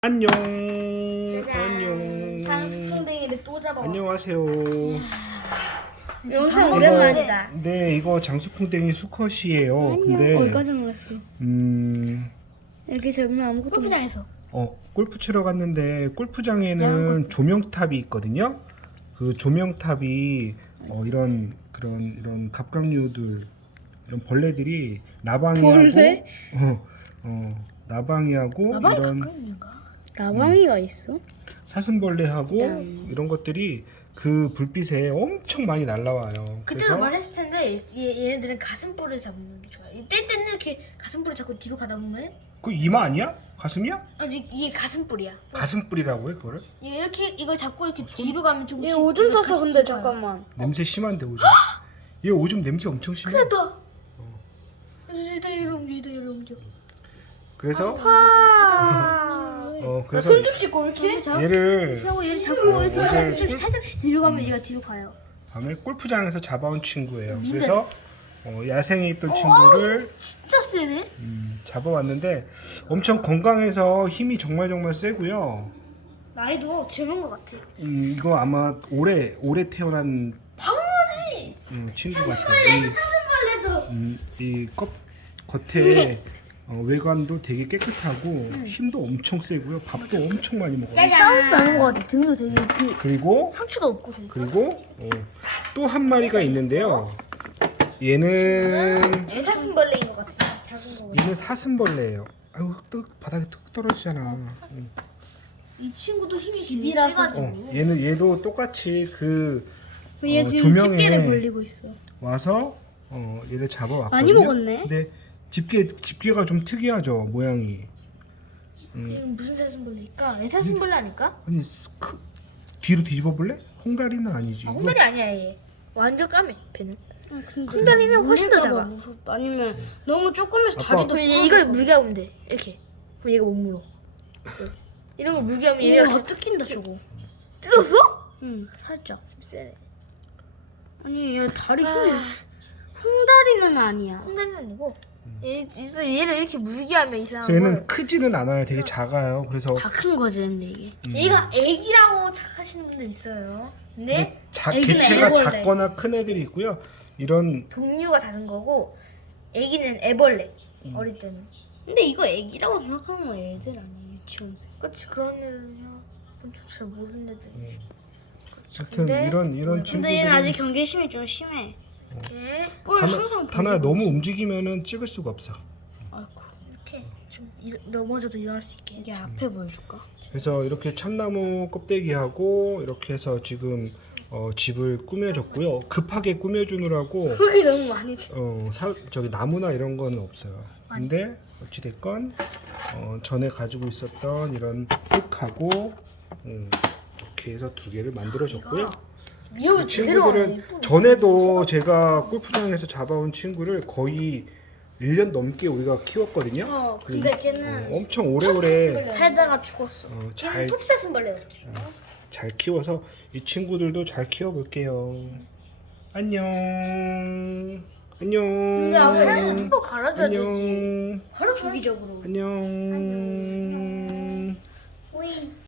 안녕. 짜잔. 장수풍뎅이를 또 잡아. 안녕하세요. 영상 오랜만이다. 네, 이거 장수풍뎅이 수컷이에요. 근데 깜짝 놀랐어. 여기 잡으면 아무것도 골프장에서. 골프 치러 갔는데 골프장에는 조명탑이 있거든요. 그 조명탑이 이런 갑각류들, 이런 벌레들이 나방이하고 벌레? 나방이하고 이런 나방이가 있어? 사슴벌레하고 이런 것들이 그 불빛에 엄청 많이 날라와요. 그때도 말했을 텐데 얘네들은 가슴뿔을 잡는 게 좋아요. 뗄 때는 이렇게 가슴뿔을 잡고 뒤로 가다 보면 그 이마 아니야? 가슴이야? 아직 이게 가슴뿔이야. 가슴뿔이라고 해 그거를? 이렇게 이걸 잡고 이렇게 뒤로 가면 조금씩. 얘 오줌 이거 쌌어 같이 근데 찍어요. 잠깐만. 냄새 심한데 오줌. 얘 오줌 냄새 엄청 심해. 그래도 얘다 이리로 옮겨, 얘다 이리로 옮겨. 그래서 그래서 손좀 씻고 이렇게? 얘를 하고 얘를 잡고 이렇게 어제 살짝씩 뒤로 가면 얘가 뒤로 가요. 밤에 골프장에서 잡아온 친구예요. 그래서 야생에 있던 친구를 진짜 세네. 잡아왔는데 엄청 건강해서 힘이 정말 세고요. 나이도 젊은 것 같아. 이거 아마 올해 태어난 방어지. 친구 같아요. 사슴벌레도. 이 겉에 외관도 되게 깨끗하고 힘도 엄청 세고요. 밥도 엄청 많이 먹어요. 싸움도 안 한 것 같아. 등도 되게 그리고 상추도 없고 되게. 또 한 마리가 있는데요. 얘는 애사슴벌레인 것 같아. 작은 거. 얘는 사슴벌레예요. 아유, 바닥에 뚝 떨어지잖아. 이 친구도 힘이 집이라서. 세가지고. 얘도 똑같이 얘 지금 조명에 집게를 벌리고 있어. 와서 얘를 잡아왔거든요. 많이 먹었네. 근데 집게가 좀 특이하죠, 모양이. 이건 무슨 사슴벌레일까? 애사슴벌레 아닐까? 아니 뒤로 뒤집어 볼래? 홍다리는 아니지. 아, 홍다리 아니야 얘. 완전 까매 배는. 근데 홍다리는 훨씬 더 물릴까 봐 작아. 무섭다. 아니면 너무 조그매서 아빠. 다리도 그럼 이걸 물게 하면 돼. 이렇게. 그럼 얘가 못 물어. 이런 거 물게 하면 얘가 더 뜯긴다 저거. 뜯었어? 응. 살짝. 세네. 아니 얘 다리 힘이 홍다리는 아니야. 홍다리는 아니고. 얘를 이렇게 물게 하면 이상한 그래서 얘는 걸. 크지는 않아요. 되게 작아요. 그래서 다 큰 거지 근데 이게. 얘가 애기라고 착하시는 분들 있어요. 근데 애기는 개체가 애벌레. 작거나 큰 애들이 있고요. 이런 종류가 다른 거고 애기는 애벌레. 어릴 때는. 근데 이거 애기라고 생각하는 거 애들 아니야 유치원생. 그치 그런 애는 잘 모르는 애들. 하여튼 근데 이런 근데 친구들은 얘는 아직 경계심이 좀 심해. 이렇게 뿔 항상 다나야 벌리고 너무 있어. 움직이면은 찍을 수가 없어. 아이고. 이렇게 좀 넘어져도 일어날 수 있게. 이게 앞에 보여줄까? 그래서 이렇게 참나무 껍데기하고 이렇게 해서 지금 집을 꾸며줬고요. 급하게 꾸며주느라고 흙이 너무 많이 지. 저기 나무나 이런 거는 없어요. 근데 어찌됐건 전에 가지고 있었던 이런 흙하고 이렇게 해서 두 개를 만들어줬고요. 미역을 그 제대로 안 해. 친구들은 전에도 제가 골프장에서 잡아온 친구를 거의 1년 넘게 우리가 키웠거든요. 근데 걔는 엄청 오래오래 살다가 죽었어. 걔는 톱사슴벌레였죠. 잘 키워서 이 친구들도 잘 키워볼게요. 안녕. 안녕. 근데 아빠 얘는 톱을 갈아줘야 되지. 안녕. 갈아 주기적으로. 안녕.